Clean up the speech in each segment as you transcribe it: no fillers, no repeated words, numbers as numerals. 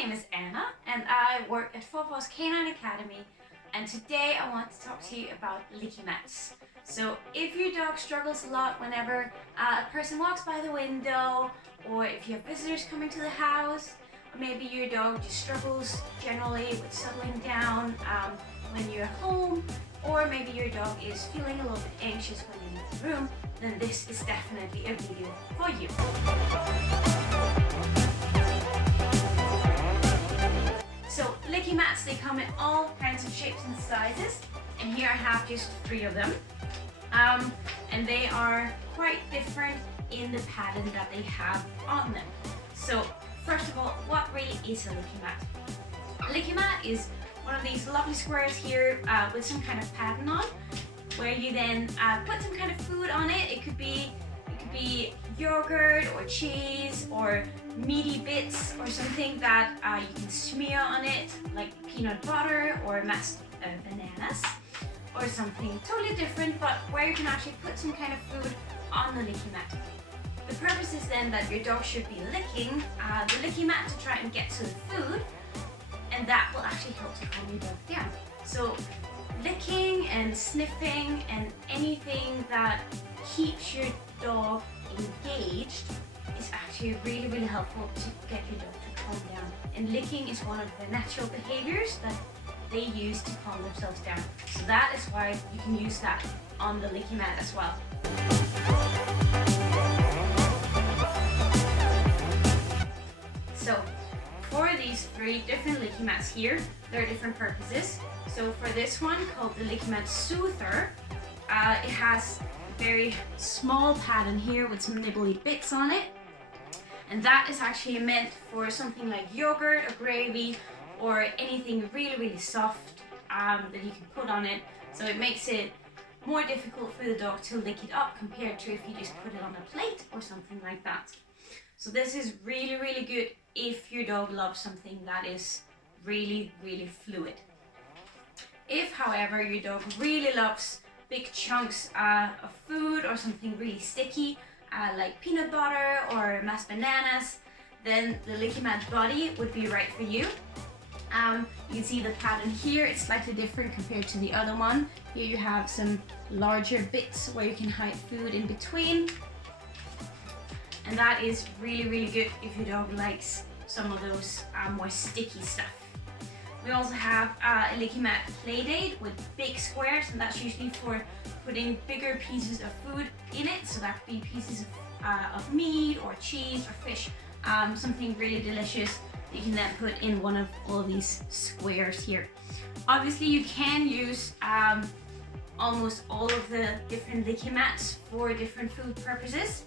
name is Anna and I work at Fofo's Canine Academy, and today I want to talk to you about Lickimats. So if your dog struggles a lot whenever a person walks by the window, or if you have visitors coming to the house, or maybe your dog just struggles generally with settling down when you're home, or maybe your dog is feeling a little bit anxious when you leave the room, then this is definitely a video for you. So Lickimats, they come in all kinds of shapes and sizes, and here I have just 3 of them. And they are quite different in the pattern that they have on them. So first of all, what really is a Lickimat? A Lickimat is one of these lovely squares here with some kind of pattern on, where you then put some kind of food on it. It could be yogurt or cheese or meaty bits or something that you can smear on it, like peanut butter or mashed bananas, or something totally different, but where you can actually put some kind of food on the Lickimat. The purpose is then that your dog should be licking the Lickimat to try and get to the food, and that will actually help to calm your dog down. So licking and sniffing and anything that keeps your dog engaged is actually really helpful to get your dog to calm down. And licking is one of the natural behaviors that they use to calm themselves down. So that is why you can use that on the Lickimat as well. So for these 3 different Lickimats here, there are different purposes. So for this one, called the Lickimat Soother, it has a very small pattern here with some nibbly bits on it. And that is actually meant for something like yogurt or gravy or anything really soft that you can put on it. So it makes it more difficult for the dog to lick it up compared to if you just put it on a plate or something like that. So this is really good if your dog loves something that is really fluid. If, however, your dog really loves big chunks of food or something really sticky, like peanut butter or mashed bananas, then the Lickimat body would be right for you. You can see the pattern here, it's slightly different compared to the other one. Here you have some larger bits where you can hide food in between. And that is really good if your dog likes some of those more sticky stuff. We also have a Lickimat Playdate with big squares, and that's usually for putting bigger pieces of food in it. So that could be pieces of meat or cheese or fish, something really delicious that you can then put in one of all of these squares here. Obviously you can use almost all of the different Lickimats for different food purposes.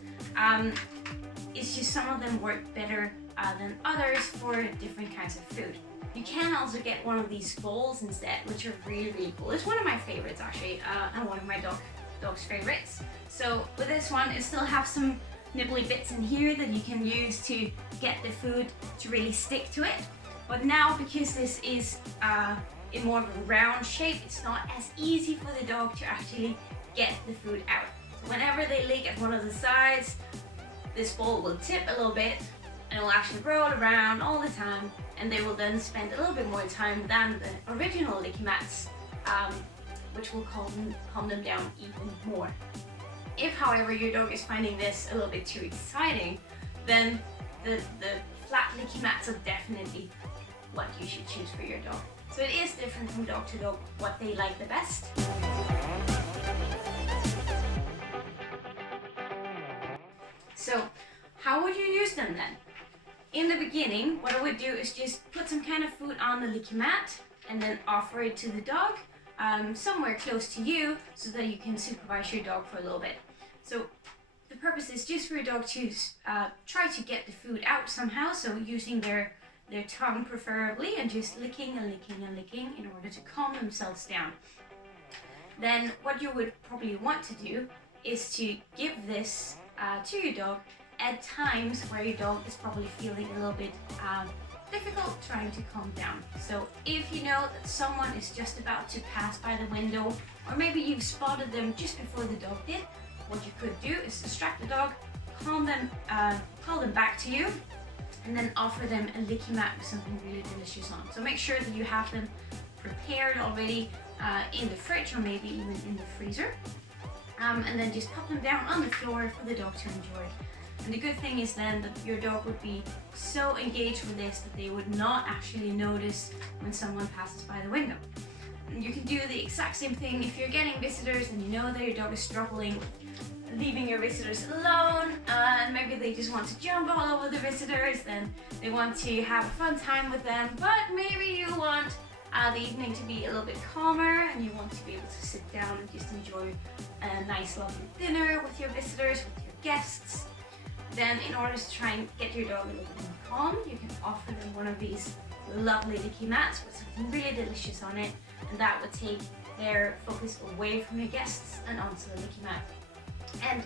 It's just some of them work better than others for different kinds of food. You can also get one of these bowls instead, which are really cool. It's one of my favorites actually, and one of my dog's favorites. So with this one, it still has some nibbly bits in here that you can use to get the food to really stick to it. But now, because this is in more of a round shape, it's not as easy for the dog to actually get the food out. So whenever they lick at one of the sides, this bowl will tip a little bit and it will actually roll around all the time, and they will then spend a little bit more time than the original Lickimats, which will calm them down even more. If, however, your dog is finding this a little bit too exciting, then the flat Lickimats are definitely what you should choose for your dog. So it is different from dog to dog what they like the best. So how would you use them then? In the beginning, what I would do is just put some kind of food on the Lickimat and then offer it to the dog somewhere close to you, so that you can supervise your dog for a little bit. So the purpose is just for your dog to try to get the food out somehow, so using their tongue preferably, and just licking and licking in order to calm themselves down. Then what you would probably want to do is to give this to your dog at times where your dog is probably feeling a little bit difficult trying to calm down. So if you know that someone is just about to pass by the window, or maybe you've spotted them just before the dog did, what you could do is distract the dog, call them back to you, and then offer them a Lickimat with something really delicious on. So make sure that you have them prepared already in the fridge or maybe even in the freezer. And then just pop them down on the floor for the dog to enjoy. And the good thing is then that your dog would be so engaged with this that they would not actually notice when someone passes by the window. And you can do the exact same thing if you're getting visitors and you know that your dog is struggling with leaving your visitors alone, and maybe they just want to jump all over the visitors, then they want to have a fun time with them, but maybe you want the evening to be a little bit calmer and you want to be able to sit down and just enjoy a nice lovely dinner with your visitors, with your guests. Then in order to try and get your dog a little bit more calm, you can offer them one of these lovely Lickimats with something really delicious on it, and that would take their focus away from your guests and onto the Lickimat. And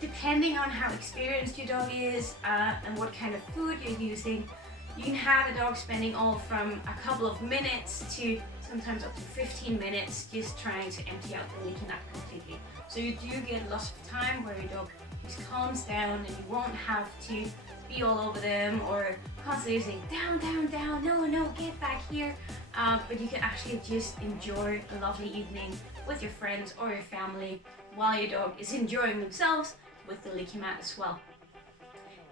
depending on how experienced your dog is and what kind of food you're using, you can have a dog spending all from a couple of minutes to sometimes up to 15 minutes just trying to empty out the Lickimat completely. So you do get lots of time where your dog just calms down and you won't have to be all over them or constantly saying down, down, down, no, no, get back here. But you can actually just enjoy a lovely evening with your friends or your family while your dog is enjoying themselves with the Lickimat as well.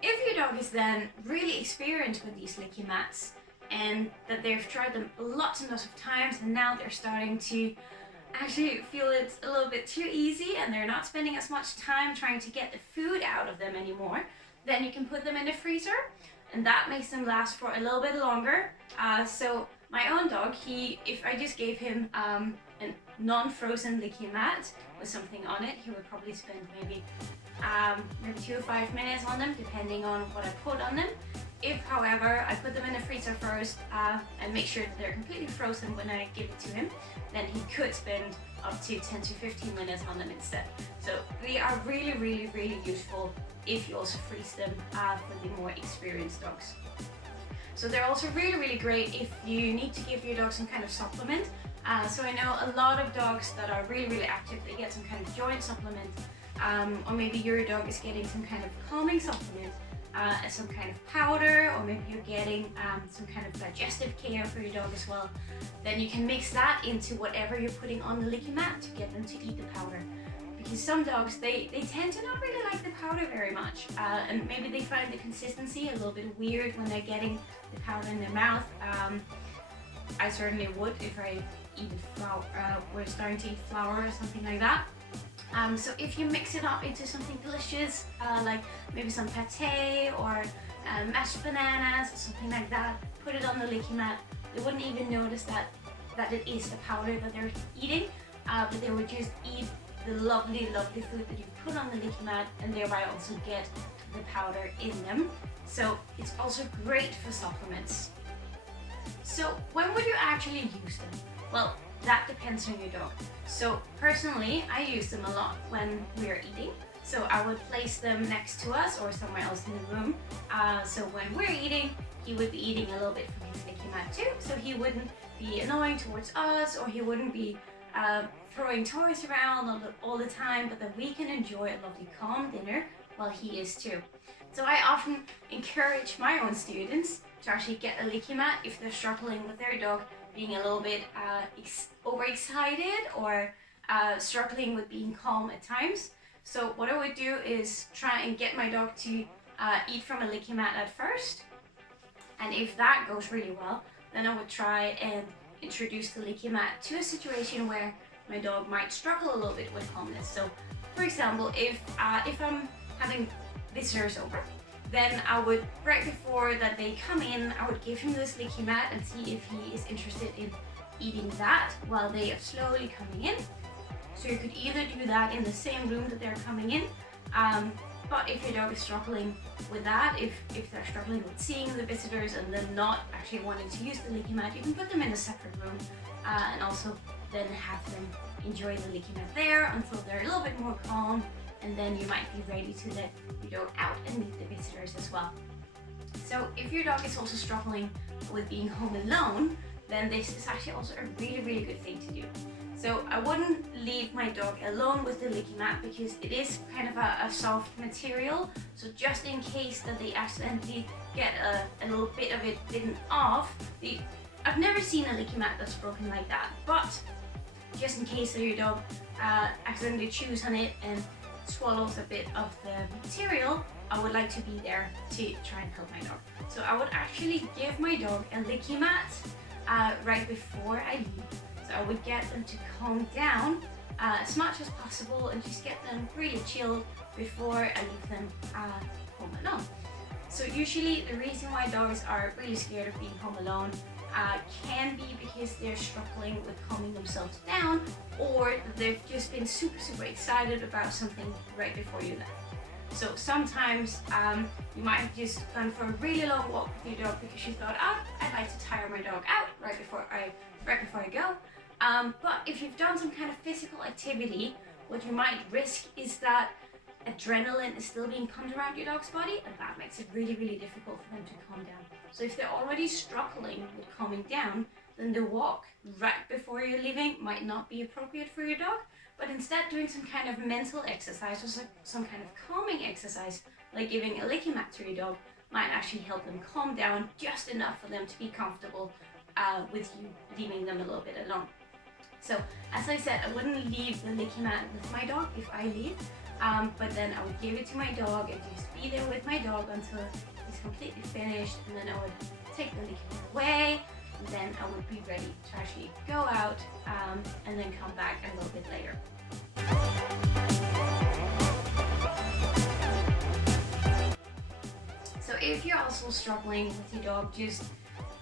If your dog is then really experienced with these Lickimats and that they've tried them lots and lots of times and now they're starting to actually feel it's a little bit too easy and they're not spending as much time trying to get the food out of them anymore, then you can put them in the freezer and that makes them last for a little bit longer. So my own dog, if I just gave him a non-frozen Lickimat with something on it, he would probably spend maybe 2 or 5 minutes on them, depending on what I put on them. If, however, I put them in the freezer first and make sure that they're completely frozen when I give it to him, then he could spend up to 10 to 15 minutes on them instead. So they are really, really, really useful if you also freeze them for the more experienced dogs. So they're also really, really great if you need to give your dog some kind of supplement. So I know a lot of dogs that are really, really active, they get some kind of joint supplement, or maybe your dog is getting some kind of calming supplement, some kind of powder, or maybe you're getting some kind of digestive care for your dog as well. Then you can mix that into whatever you're putting on the Lickimat to get them to eat the powder. Because some dogs, they tend to not really like the powder very much, and maybe they find the consistency a little bit weird when they're getting the powder in their mouth. I certainly would if I were starting to eat flour or something like that. So if you mix it up into something delicious, like maybe some pate or mashed bananas or something like that, put it on the Lickimat, they wouldn't even notice that it is the powder that they're eating, but they would just eat the lovely, lovely food that you put on the Lickimat and thereby also get the powder in them. So it's also great for supplements. So when would you actually use them? Well, that depends on your dog. So personally, I use them a lot when we're eating. So I would place them next to us or somewhere else in the room. So when we're eating, he would be eating a little bit from his Lickimat too. So he wouldn't be annoying towards us, or he wouldn't be throwing toys around all the time, but that we can enjoy a lovely calm dinner while he is too. So I often encourage my own students to actually get a Lickimat if they're struggling with their dog being a little bit overexcited or struggling with being calm at times. So what I would do is try and get my dog to eat from a Lickimat at first, and if that goes really well, then I would try and introduce the Lickimat to a situation where my dog might struggle a little bit with calmness. So for example, if I'm having visitors over, then I would, right before that they come in, I would give him this Lickimat and see if he is interested in eating that while they are slowly coming in. So you could either do that in the same room that they're coming in, but if your dog is struggling with that, if they're struggling with seeing the visitors and then not actually wanting to use the Lickimat, you can put them in a separate room and also then have them enjoy the Lickimat there until they're a little bit more calm, and then you might be ready to let your dog out and meet the visitors as well. So if your dog is also struggling with being home alone, then this is actually also a really, really good thing to do. So I wouldn't leave my dog alone with the Lickimat because it is kind of a soft material. So just in case that they accidentally get a little bit of it bitten off, I've never seen a Lickimat that's broken like that, but just in case that your dog accidentally chews on it and swallows a bit of the material, I would like to be there to try and help my dog. So I would actually give my dog a Lickimat right before I leave. So I would get them to calm down as much as possible and just get them really chilled before I leave them home alone. So usually the reason why dogs are really scared of being home alone can be because they're struggling with calming themselves down, or they've just been super excited about something right before you left. So sometimes you might have just gone for a really long walk with your dog because you thought, oh, I'd like to tire my dog out right before I go. But if you've done some kind of physical activity, what you might risk is that adrenaline is still being pumped around your dog's body, and that makes it really difficult for them to calm down. So if they're already struggling with calming down, then the walk right before you're leaving might not be appropriate for your dog, but instead doing some kind of mental exercise or some kind of calming exercise, like giving a Lickimat to your dog, might actually help them calm down just enough for them to be comfortable with you leaving them a little bit alone. So as I said, I wouldn't leave the Lickimat with my dog if I leave, but then I would give it to my dog and just be there with my dog until he's completely finished, and then I would take the Lickimat away, and then I would be ready to actually go out and then come back a little bit later. So if you're also struggling with your dog just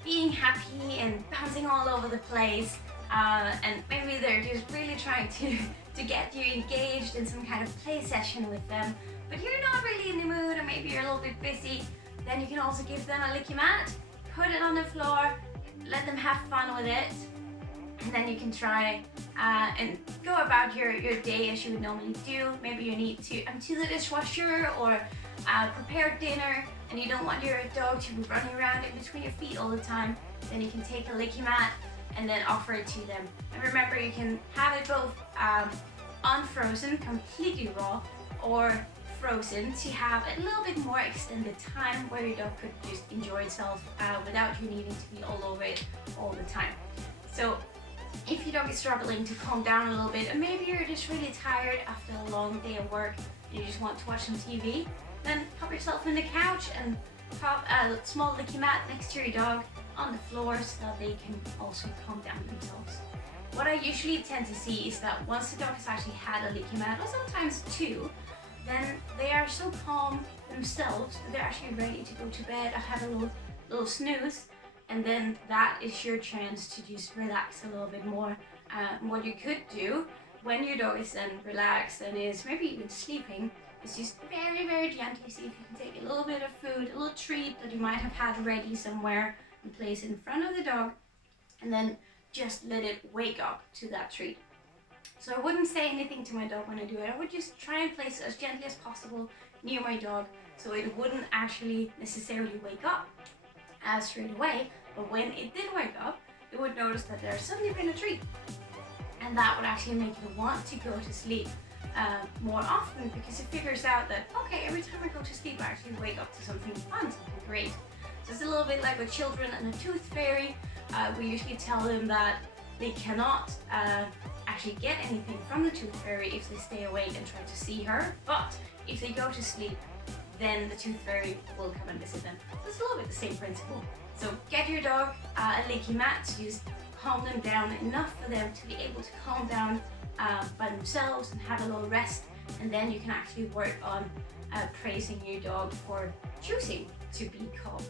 being happy and bouncing all over the place, and maybe they're just really trying to get you engaged in some kind of play session with them, but you're not really in the mood, or maybe you're a little bit busy, then you can also give them a Lickimat, put it on the floor, let them have fun with it, and then you can try and go about your day as you would normally do. Maybe you need to empty the dishwasher or prepare dinner, and you don't want your dog to be running around in between your feet all the time, then you can take a Lickimat and then offer it to them. And remember, you can have it both unfrozen, completely raw, or frozen to have a little bit more extended time where your dog could just enjoy itself without you needing to be all over it all the time. So if your dog is struggling to calm down a little bit, and maybe you're just really tired after a long day of work and you just want to watch some TV, then pop yourself in the couch and pop a small Lickimat next to your dog on the floor so that they can also calm down themselves. What I usually tend to see is that once the dog has actually had a Lickimat, or sometimes two, then they are so calm themselves that they're actually ready to go to bed or have a little snooze, and then that is your chance to just relax a little bit more. What you could do when your dog is then relaxed and is maybe even sleeping is just very gently see if you can take a little bit of food, a little treat that you might have had ready somewhere, and place it in front of the dog, and then just let it wake up to that treat. So I wouldn't say anything to my dog when I do it. I would just try and place it as gently as possible near my dog so it wouldn't actually necessarily wake up straight away, but when it did wake up, it would notice that there's suddenly been a treat, and that would actually make it want to go to sleep more often, because it figures out that, okay, every time I go to sleep I actually wake up to something fun, something great. So it's a little bit like with children and a tooth fairy. We usually tell them that they cannot actually get anything from the tooth fairy if they stay awake and try to see her, but if they go to sleep, then the tooth fairy will come and visit them. It's a little bit the same principle. So get your dog a Lickimat to just calm them down enough for them to be able to calm down by themselves and have a little rest, and then you can actually work on praising your dog for choosing to be calm.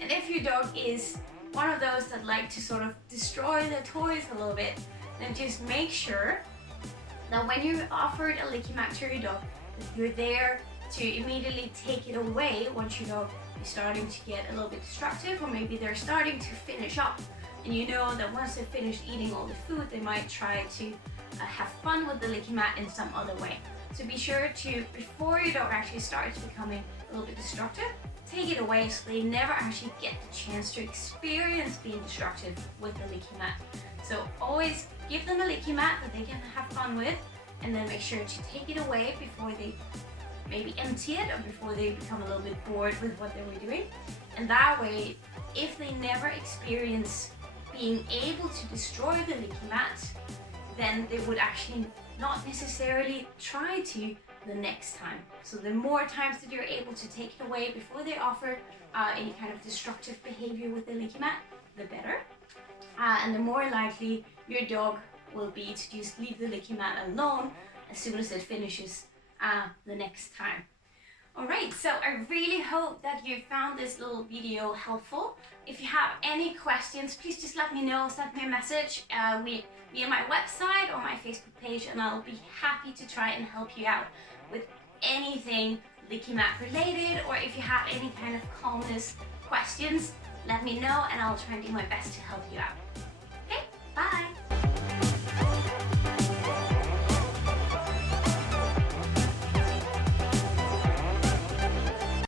And if your dog is one of those that like to sort of destroy their toys a little bit, then just make sure that when you're offered a Lickimat to your dog, that you're there to immediately take it away once your dog is starting to get a little bit destructive, or maybe they're starting to finish up, and you know that once they've finished eating all the food, they might try to have fun with the Lickimat in some other way. So be sure to, before your dog actually starts becoming a little bit destructive, take it away so they never actually get the chance to experience being destructive with the Lickimat. So always give them a Lickimat that they can have fun with, and then make sure to take it away before they maybe empty it or before they become a little bit bored with what they were doing. And that way, if they never experience being able to destroy the Lickimat, then they would actually not necessarily try to the next time. So the more times that you're able to take it away before they offer any kind of destructive behavior with the Lickimat, the better. And the more likely your dog will be to just leave the Lickimat alone as soon as it finishes the next time. Alright, so I really hope that you found this little video helpful. If you have any questions, please just let me know, send me a message via my website or my Facebook page, and I'll be happy to try and help you out with anything Lickimat related, or if you have any kind of calmness questions, let me know and I'll try and do my best to help you out.